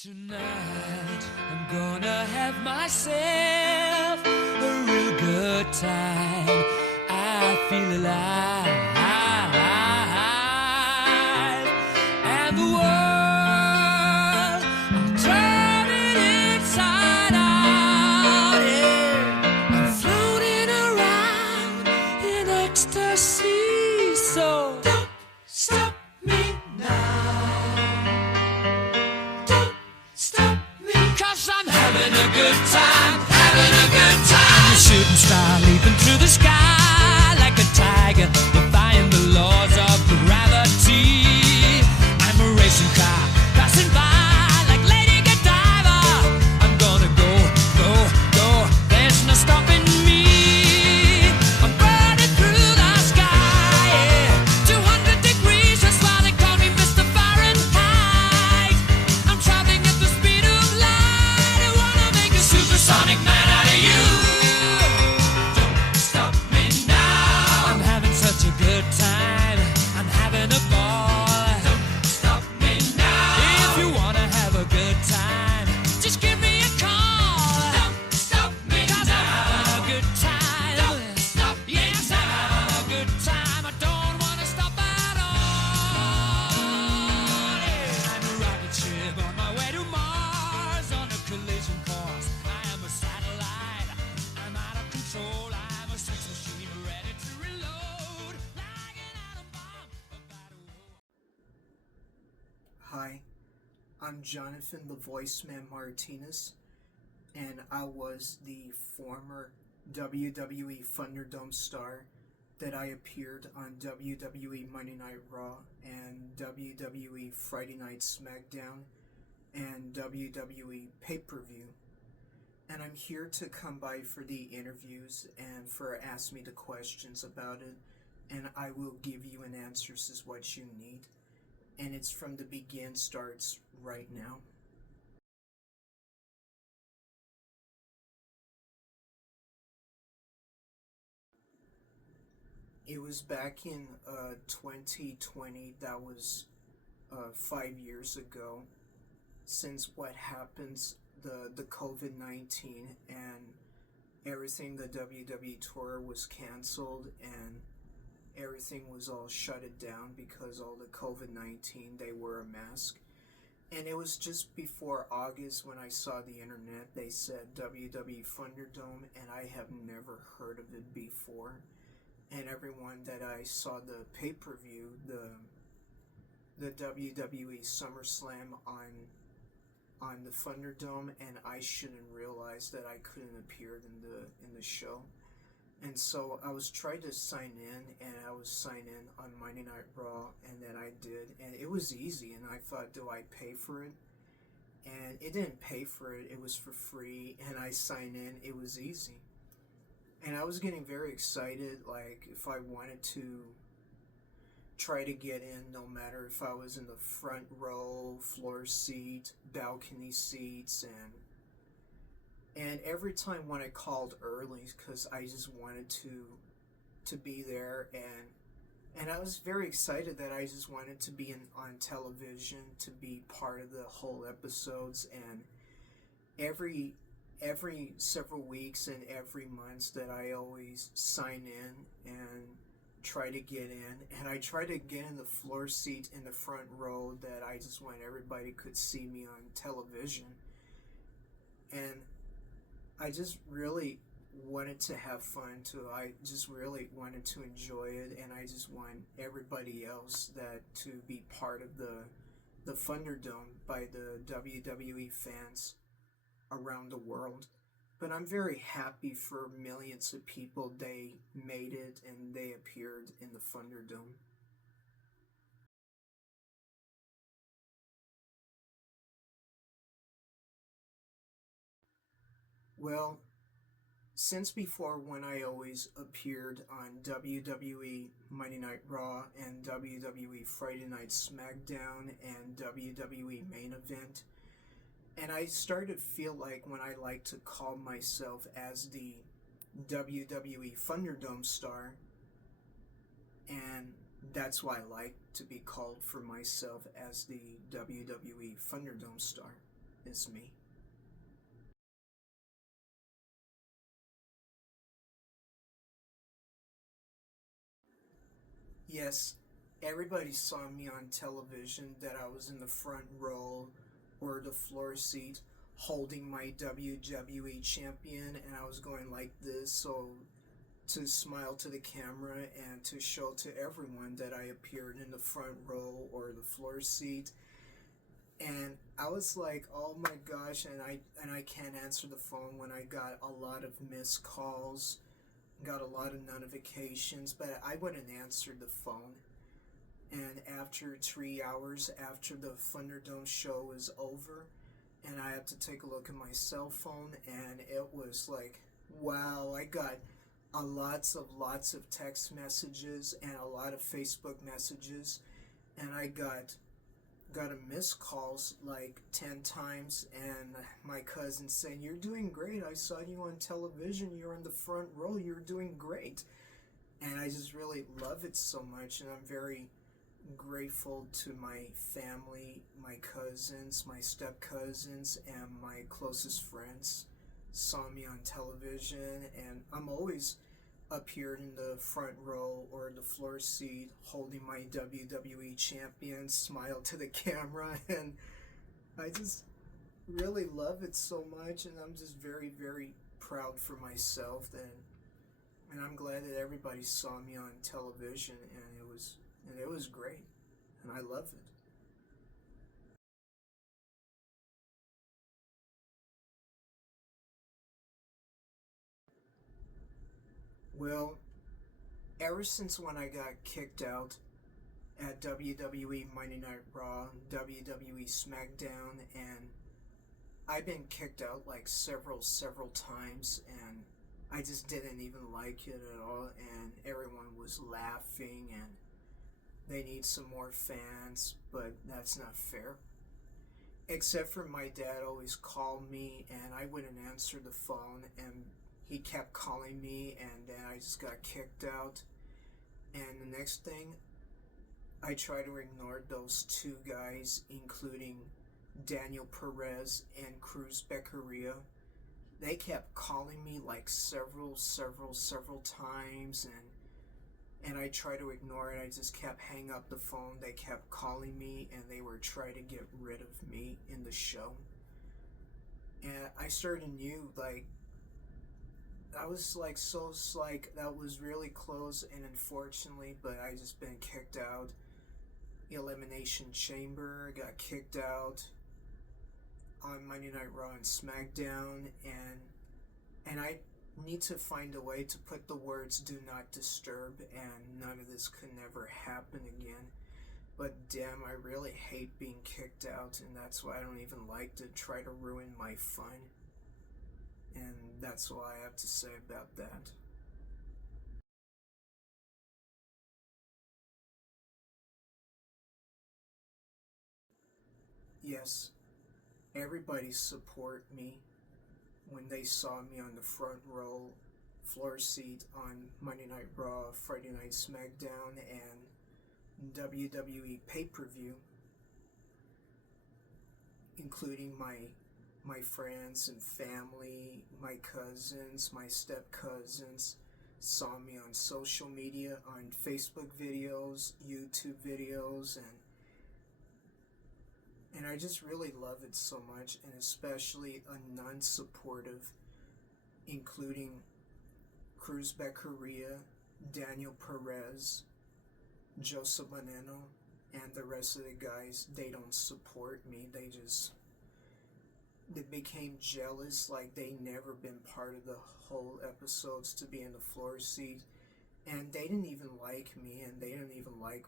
Tonight, I'm gonna have myself a real good time. I feel alive, and the world, I'm turning inside out. Yeah. I'm floating around in ecstasy, so don't stop me now. Cause I'm having a good time, having a good time. A shooting star leaping through the sky like a tiger, defying the laws of gravity. I'm a racing car passing by like Lady Godiva. I'm gonna go, go, go. There's no stopping me. I'm burning through the sky, yeah. 200 degrees, that's why they call me Mr. Fahrenheit. I'm traveling at the speed of light. I wanna make a supersonic man out of you. Don't stop me now. I'm having such a good time. I'm having a ball. Don't stop me now. If you wanna have a good time, just give me a call. Don't stop me now. 'Cause I'm having a good time. Don't stop me now. Yes, I'm having a good time. I don't wanna stop at all. Yeah. I'm a rocket ship on my way to Mars on a collision course. I am a satellite. I'm out of control. I'm a sex machine ready to reload like an atom bomb about to blow. Hi, I'm Jonathon the Voiceman Martinez, and I was the former WWE ThunderDome star that I appeared on WWE Monday Night Raw and WWE Friday Night SmackDown and WWE Pay-Per-View. And I'm here to come by for the interviews and for ask me the questions about it, and I will give you an answers is what you need. And it's from the begin starts right now. It was back in 2020, that was 5 years ago, since what happens, the COVID-19 and everything, the WWE tour was canceled and everything was all shut it down because all the COVID-19, they wear a mask. And it was just before August when I saw the internet, they said WWE ThunderDome, and I have never heard of it before. And everyone that I saw the pay-per-view, the WWE SummerSlam on the ThunderDome, and I shouldn't realize that I couldn't appear in the show. And so I was trying to sign in, and I was signed in on Monday Night Raw, and then I did, and it was easy, and I thought, do I pay for it? And it didn't pay for it, it was for free, and I signed in, it was easy. And I was getting very excited, like if I wanted to try to get in, no matter if I was in the front row, floor seat, balcony seats, and every time when I called early, because I just wanted to be there, and I was very excited that I just wanted to be on television, to be part of the whole episodes, and every several weeks and every month that I always sign in and try to get in, and I try to get in the floor seat in the front row that I just want everybody could see me on television. And I just really wanted to have fun too. I just really wanted to enjoy it, and I just want everybody else that to be part of the ThunderDome by the WWE fans around the world. But I'm very happy for millions of people. They made it and they appeared in the ThunderDome. Well, since before, when I always appeared on WWE Monday Night Raw and WWE Friday Night SmackDown and WWE Main Event, and I started to feel like when I like to call myself as the WWE ThunderDome star, and that's why I like to be called for myself as the WWE ThunderDome star. is me. Yes, everybody saw me on television that I was in the front row or the floor seat holding my WWE champion, and I was going like this so to smile to the camera and to show to everyone that I appeared in the front row or the floor seat. And I was like, oh my gosh, and I can't answer the phone when I got a lot of missed calls, got a lot of notifications, but I wouldn't answer the phone. And after 3 hours after the ThunderDome show was over, and I had to take a look at my cell phone, and it was like, wow, I got lots of text messages and a lot of Facebook messages, and I got a missed calls like 10 times, and my cousin saying, you're doing great, I saw you on television, you're in the front row, you're doing great. And I just really love it so much, and I'm very grateful to my family, my cousins, my step cousins, and my closest friends saw me on television, and I'm always up here in the front row or the floor seat holding my WWE champion, smile to the camera, and I just really love it so much, and I'm just very, very proud for myself, and I'm glad that everybody saw me on television, and it was great, and I love it. Well, ever since when I got kicked out at WWE Monday Night Raw, WWE SmackDown, and I've been kicked out like several times, and I just didn't even like it at all, and everyone was laughing, and they need some more fans, but that's not fair. Except for my dad always called me, and I wouldn't answer the phone, and he kept calling me, and then I just got kicked out. And the next thing, I try to ignore those two guys, including Daniel Perez and Cruz Beccaria. They kept calling me like several times, and I tried to ignore it. I just kept hanging up the phone. They kept calling me, and they were trying to get rid of me in the show. And I started knew like I was like that was really close, and unfortunately, but I just been kicked out. Elimination Chamber, got kicked out on Monday Night Raw and SmackDown, and I need to find a way to put the words "Do not disturb," and none of this could never happen again. But damn, I really hate being kicked out, and that's why I don't even like to try to ruin my fun. And that's all I have to say about that. Yes, everybody support me when they saw me on the front row floor seat on Monday Night Raw, Friday Night SmackDown, and WWE pay-per-view, including my friends and family, my cousins, my step cousins, saw me on social media, on Facebook videos, YouTube videos, and I just really love it so much, and especially a non-supportive, including Cruz Beccaria, Daniel Perez, Joseph Maneno, and the rest of the guys. They don't support me. They became jealous, like they never been part of the whole episodes to be in the floor seat, and they didn't even like me, and they didn't even like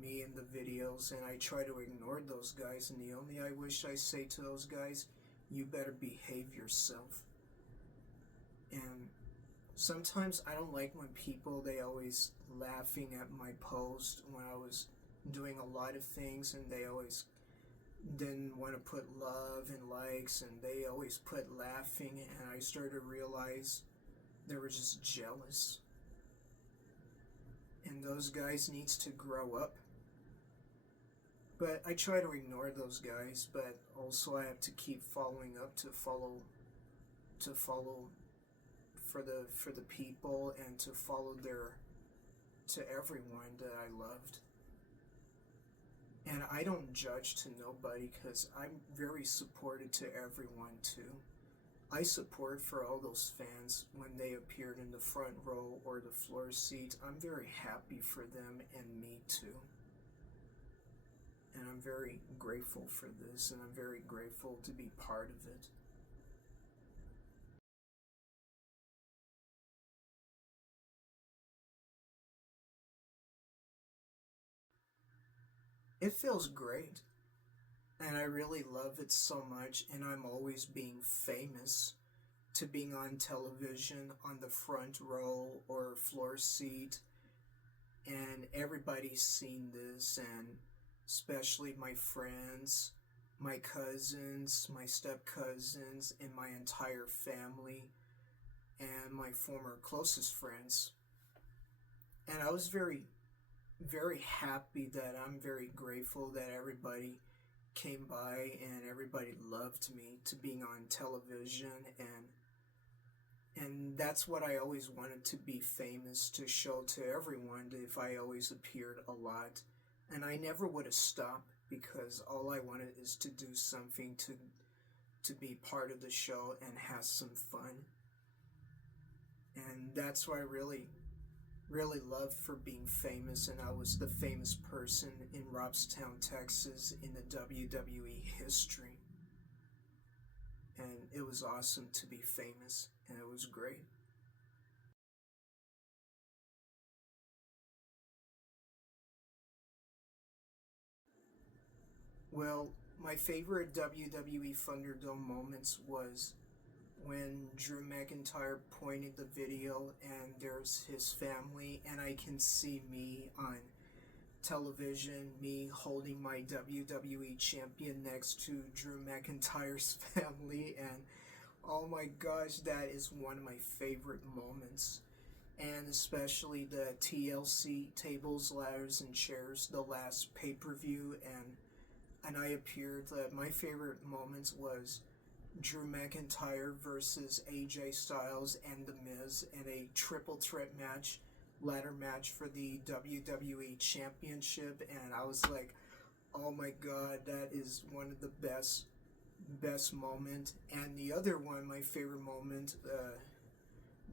me in the videos, and I try to ignore those guys, and the only I wish I say to those guys, you better behave yourself. And sometimes I don't like when people, they always laughing at my post when I was doing a lot of things, and they always didn't want to put love and likes, and they always put laughing, and I started to realize they were just jealous. And those guys needs to grow up. But I try to ignore those guys, but also I have to keep following up to follow for the people and to follow to everyone that I loved. And I don't judge to nobody because I'm very supportive to everyone too. I support for all those fans when they appeared in the front row or the floor seat. I'm very happy for them and me too. And I'm very grateful for this, and I'm very grateful to be part of it. It feels great, and I really love it so much, and I'm always being famous to being on television on the front row or floor seat, and everybody's seen this, and especially my friends, my cousins, my step cousins, and my entire family, and my former closest friends. And I was very, very happy that I'm very grateful that everybody came by and everybody loved me to being on television, and that's what I always wanted, to be famous, to show to everyone that if I always appeared a lot. And I never would have stopped because all I wanted is to do something to be part of the show and have some fun. And that's what I really, really loved for being famous. And I was the famous person in Robstown, Texas in the WWE history. And it was awesome to be famous, and it was great. Well, my favorite WWE Thunderdome moments was when Drew McIntyre pointed the video and there's his family, and I can see me on television, me holding my WWE champion next to Drew McIntyre's family, and oh my gosh, that is one of my favorite moments. And especially the TLC tables, ladders, and chairs, the last pay-per-view, and I appeared. My favorite moments was Drew McIntyre versus AJ Styles and The Miz in a triple threat match, ladder match for the WWE Championship, and I was like, oh my god, that is one of the best moment. And the other one, my favorite moment,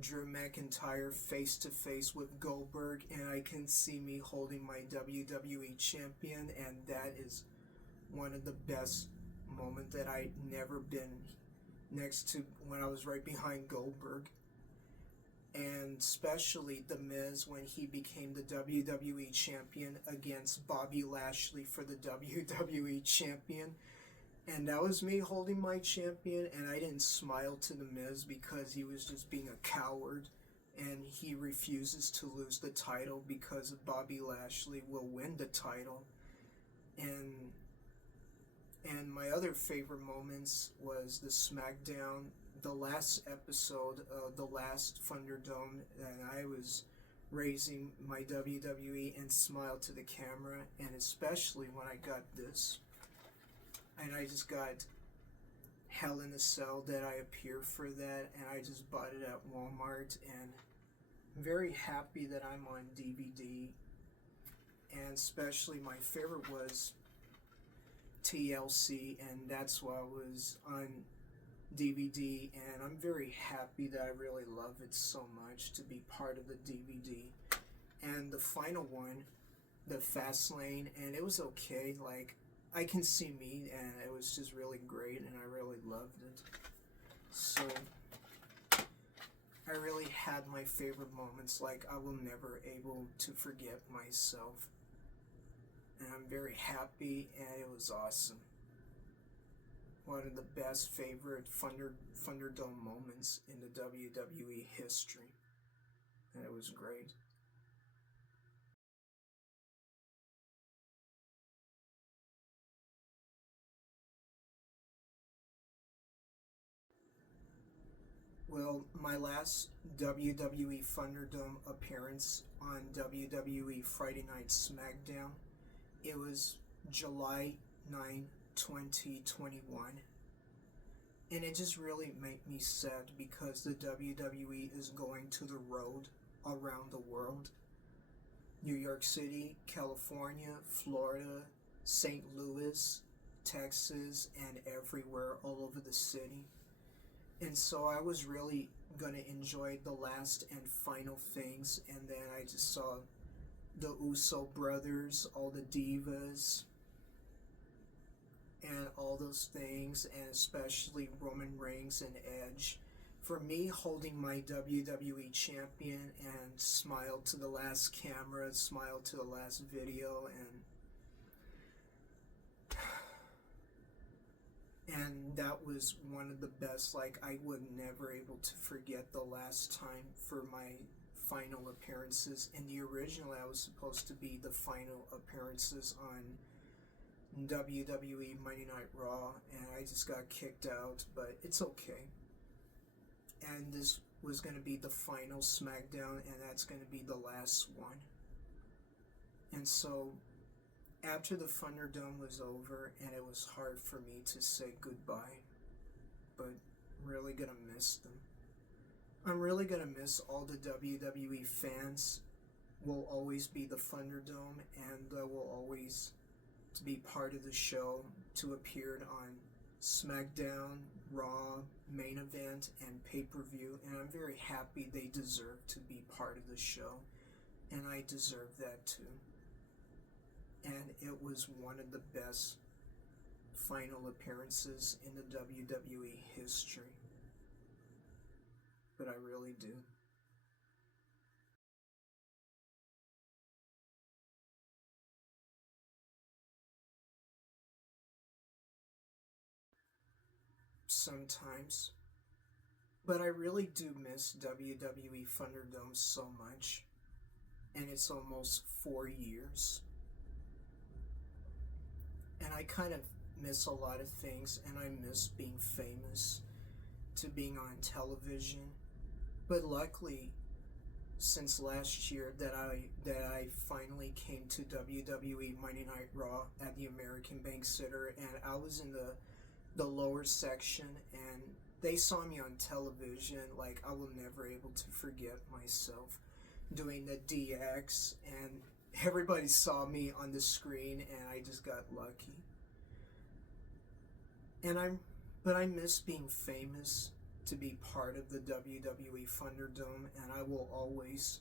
Drew McIntyre face to face with Goldberg, and I can see me holding my WWE champion, and that is one of the best moment that I never been next to when I was right behind Goldberg. And especially The Miz when he became the WWE champion against Bobby Lashley for the WWE champion. And that was me holding my champion, and I didn't smile to The Miz because he was just being a coward, and he refuses to lose the title because Bobby Lashley will win the title. And my other favorite moments was the SmackDown, the last episode of the last Thunderdome, and I was raising my WWE and smiled to the camera, and especially when I got this. And I just got Hell in a Cell that I appear for that, and I just bought it at Walmart, and I'm very happy that I'm on DVD. And especially my favorite was TLC, and that's why I was on DVD, and I'm very happy that I really love it so much to be part of the DVD. And the final one, the Fast Lane, and it was okay, like, I can see me, and it was just really great, and I really loved it. So, I really had my favorite moments, like, I will never able to forget myself. And I'm very happy, and it was awesome. One of the best favorite Thunderdome moments in the WWE history. And it was great. Well, my last WWE Thunderdome appearance on WWE Friday Night SmackDown, it was July 9, 2021. And it just really made me sad because the WWE is going to the road around the world. New York City, California, Florida, St. Louis, Texas, and everywhere all over the city. And so I was really gonna enjoy the last and final things, and then I just saw the Uso brothers, all the divas, and all those things, and especially Roman Reigns and Edge. For me, holding my WWE champion and smile to the last camera, smile to the last video, and that was one of the best. Like, I would never able to forget the last time for my final appearances. In the original, I was supposed to be the final appearances on WWE Monday Night Raw, and I just got kicked out, but it's okay. And this was going to be the final SmackDown, and that's going to be the last one. And so, after the ThunderDome was over, and it was hard for me to say goodbye, but I'm really going to miss them. I'm really going to miss all the WWE fans. Will always be the ThunderDome, and will always to be part of the show, to appear on SmackDown, Raw, Main Event, and pay-per-view, and I'm very happy they deserve to be part of the show, and I deserve that too. And it was one of the best final appearances in the WWE history. But I really do. Sometimes. But I really do miss WWE ThunderDome so much. And it's almost 4 years. And I kind of miss a lot of things, and I miss being famous, to being on television. But luckily, since last year that I finally came to WWE Monday Night Raw at the American Bank Center, and I was in the lower section, and they saw me on television. Like, I will never able to forget myself doing the DX, and everybody saw me on the screen, and I just got lucky. But I miss being famous, to be part of the WWE ThunderDome, and I will always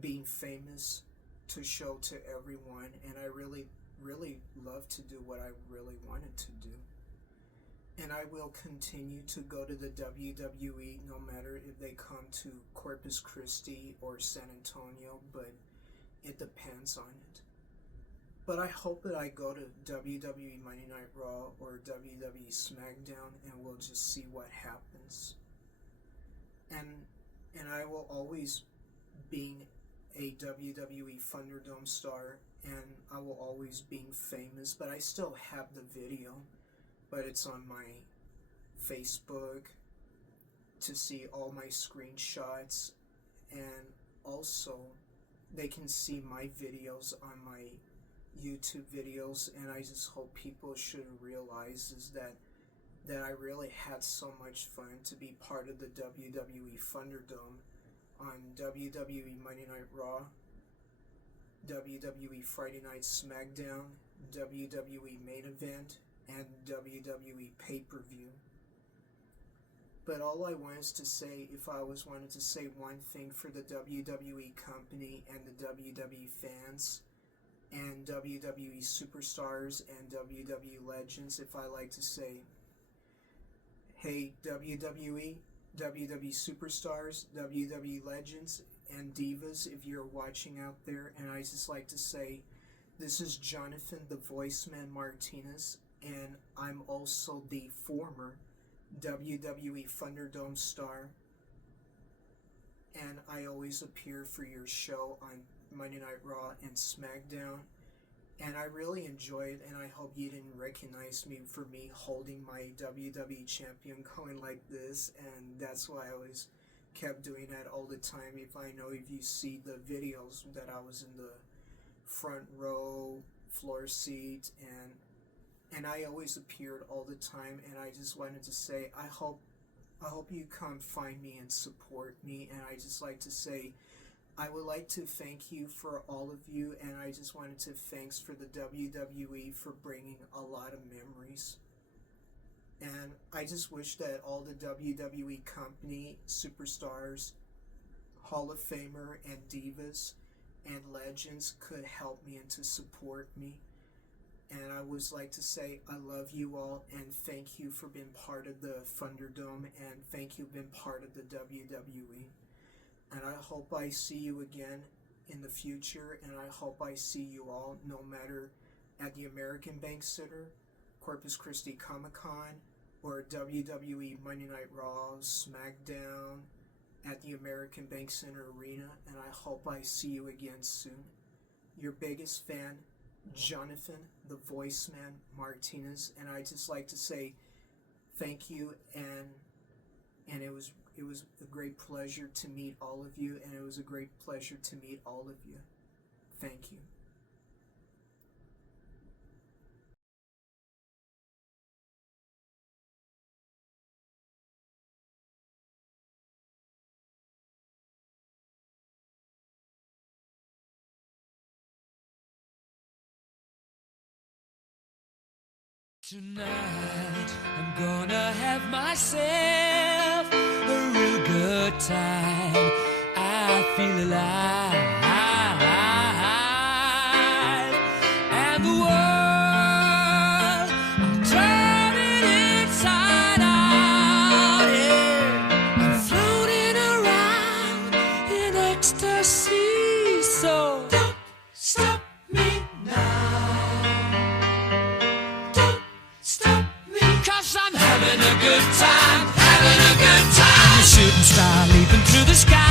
be famous to show to everyone, and I really, really love to do what I really wanted to do. And I will continue to go to the WWE no matter if they come to Corpus Christi or San Antonio, but it depends on it. But I hope that I go to WWE Monday Night Raw or WWE SmackDown, and we'll just see what happens. And I will always be a WWE ThunderDome star, and I will always be famous, but I still have the video, but it's on my Facebook to see all my screenshots, and also they can see my videos on my YouTube videos, and I just hope people should realize is that I really had so much fun to be part of the WWE ThunderDome on WWE Monday Night Raw, WWE Friday Night SmackDown, WWE Main Event, and WWE Pay-Per-View. But all I wanted to say, if I wanted to say one thing for the WWE company and the WWE fans and WWE superstars and WWE legends, if I like to say, hey, WWE, WWE superstars, WWE legends, and divas, if you're watching out there, and I just like to say, this is Jonathon, the Voiceman Martinez, and I'm also the former WWE ThunderDome star, and I always appear for your show on Monday Night Raw and SmackDown, and I really enjoy it, and I hope you didn't recognize me for me holding my WWE champion going like this, and that's why I always kept doing that all the time. If you see the videos that I was in the front row, floor seat, and I always appeared all the time. And I just wanted to say, I hope you come find me and support me. And I just like to say, I would like to thank you for all of you, and I just wanted to thanks for the WWE for bringing a lot of memories. And I just wish that all the WWE company, superstars, Hall of Famer, and divas, and legends could help me and to support me. And I would like to say I love you all, and thank you for being part of the ThunderDome, and thank you for being part of the WWE. And I hope I see you again in the future, and I hope I see you all, no matter at the American Bank Center, Corpus Christi Comic-Con, or WWE Monday Night Raw, SmackDown, at the American Bank Center Arena, and I hope I see you again soon. Your biggest fan, Jonathon, the Voiceman, Martinez, and I just like to say thank you, and it was a great pleasure to meet all of you, and it was a great pleasure to meet all of you. Thank you. Tonight I'm gonna have myself a real good time. I feel alive, and the world I'm turning inside out. Yeah. I'm floating around in ecstasy. So don't stop me now. Cause I'm having a good time, having a good time. The shooting star leaping through the sky.